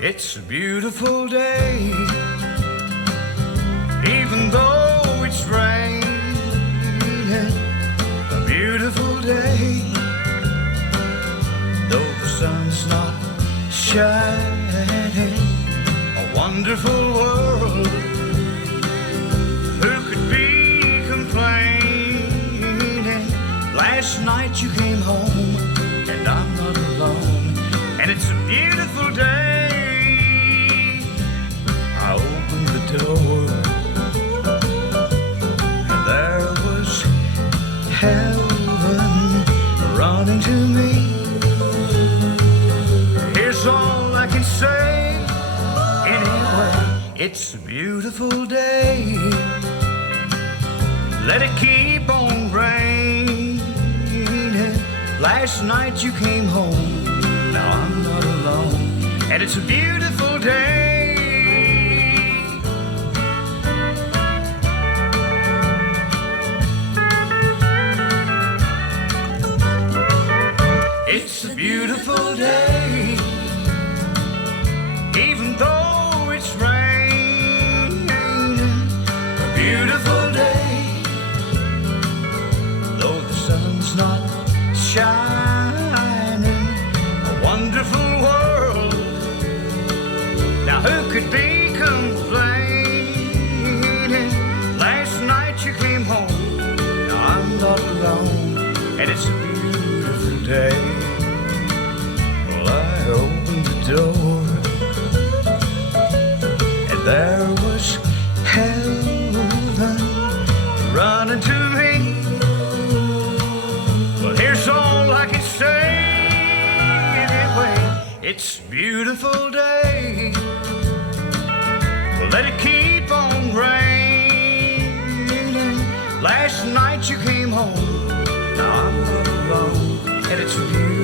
It's a beautiful day, even though it's raining. A beautiful day, though the sun's not shining. A wonderful world. Who could be complaining? Last night you came home, and I'm not alone. And it's a beautiful day. I opened the door, and there was heaven running to me. Here's all I can say anyway. It's a beautiful day. Let it keep on raining. Last night you came home, now I'm not alone. And it's a beautiful day. It's a beautiful day, even though it's raining. A beautiful day, though the sun's not shining. A wonderful world. Now who could be complaining? Last night you came home, now I'm not alone. And it's a beautiful day. Well, I opened the door, and there was heaven running to me. Well, here's all I can say anyway. It's a beautiful day. Well, let it keep on raining. Last night you came home, now I'm not alone. And it's a beautiful